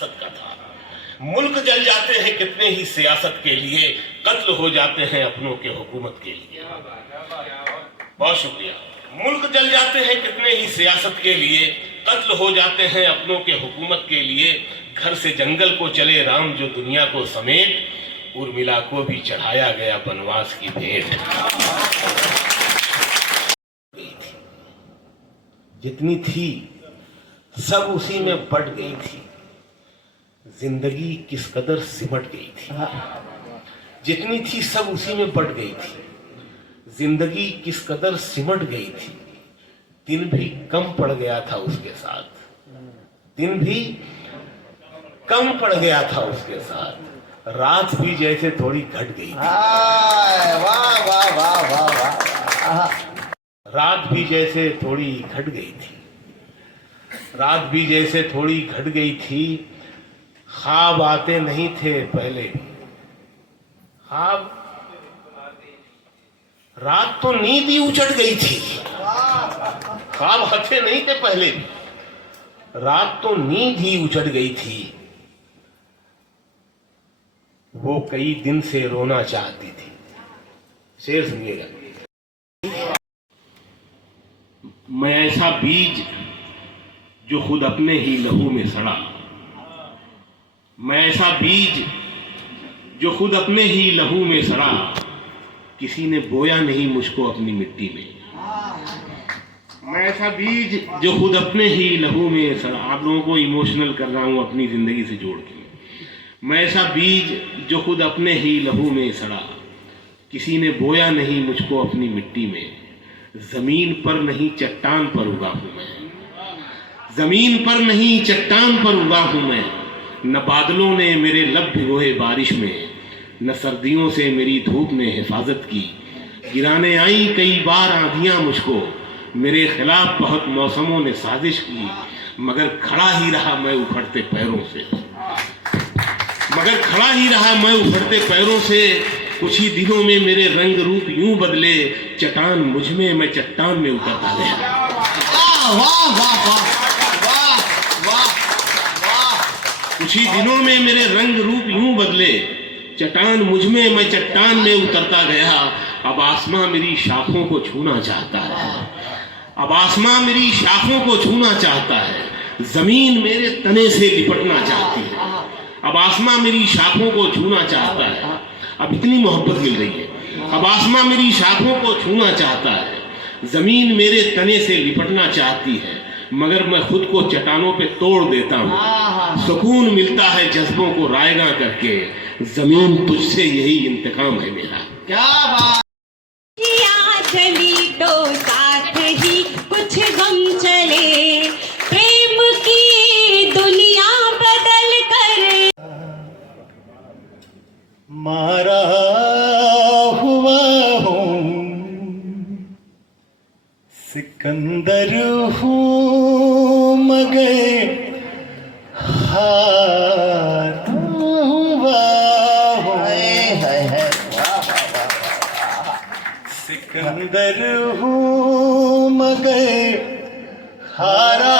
सियासत का था। मुल्क जल जाते हैं कितने ही सियासत के लिए, कत्ल हो जाते हैं अपनों के हुकूमत के लिए। बहुत शुक्रिया। मुल्क जल जाते हैं कितने ही सियासत के लिए, कत्ल हो जाते हैं अपनों के हुकूमत के लिए। घर से जंगल को चले राम जो दुनिया को समेट, उर्मिला को भी चढ़ाया गया बनवास की भेंट। जितनी थी सब उसी में बट गई थी, जिंदगी किस कदर सिमट गई थी। जितनी थी सब उसी में बट गई थी, जिंदगी किस कदर सिमट गई थी। दिन भी कम पड़ गया था उसके साथ, दिन भी कम पड़ गया था उसके साथ। रात भी जैसे थोड़ी घट गई थी। वाह वाह वाह वाह वाह। रात भी जैसे थोड़ी घट गई थी, रात भी जैसे थोड़ी घट गई थी। ख्वाब आते नहीं थे पहले भी, ख्वाब, रात तो नींद ही उचट गई थी। ख्वाब आते नहीं थे पहले भी, रात तो नींद ही उचट गई थी। वो कई दिन से रोना चाहती थी। शेर सुनिएगा। मैं ऐसा बीज जो खुद अपने ही लहू में सड़ा, मैं ऐसा बीज जो खुद अपने ही लहू में सड़ा, किसी ने बोया नहीं मुझको अपनी मिट्टी में। मैं ऐसा बीज जो खुद अपने ही लहू में सड़ा। आप लोगों को इमोशनल कर रहा हूं अपनी जिंदगी से जोड़ के। मैं ऐसा बीज जो खुद अपने ही लहू में सड़ा, किसी ने बोया नहीं मुझको अपनी मिट्टी में। जमीन पर नहीं चट्टान पर उगा हूं मैं, जमीन पर नहीं चट्टान पर उगा हूं मैं। न बादलों ने मेरे लब भिगोए बारिश में, न सर्दियों से मेरी धूप ने हिफाजत की। गिराने आई कई बार आंधियां मुझको, मेरे खिलाफ बहुत मौसमों ने साजिश की। मगर खड़ा ही रहा मैं उखड़ते पैरों से, मगर खड़ा ही रहा मैं उखड़ते पैरों से। कुछ ही दिनों में मेरे रंग रूप यूं बदले, चट्टान मुझ में मैं चट्टान में उतरता गया। कुछ ही दिनों में मेरे रंग रूप यूं बदले, चट्टान मुझ में मैं चट्टान में उतरता गया। अब आसमां मेरी शाखों को छूना चाहता है, अब आसमां मेरी शाखों को छूना चाहता है। जमीन मेरे तने से लिपटना चाहती है, अब आसमां मेरी शाखों को छूना चाहता है। अब इतनी मोहब्बत मिल रही है। अब आसमां मेरी शाखों को छूना चाहता है, जमीन मेरे तने से लिपटना चाहती है। मगर मैं खुद को चट्टानों पे तोड़ देता हूँ। सुकून मिलता है जज्बों को रायगा करके, जमीन तुझसे यही इंतकाम है मेरा। क्या बात। चली तो साथ ही कुछ गम चले, प्रेम की दुनिया बदल कर। मारा हुआ हूँ सिकंदर हूँ, मगर हार हुआ हूँ। सिकंदर हूँ मगर हारा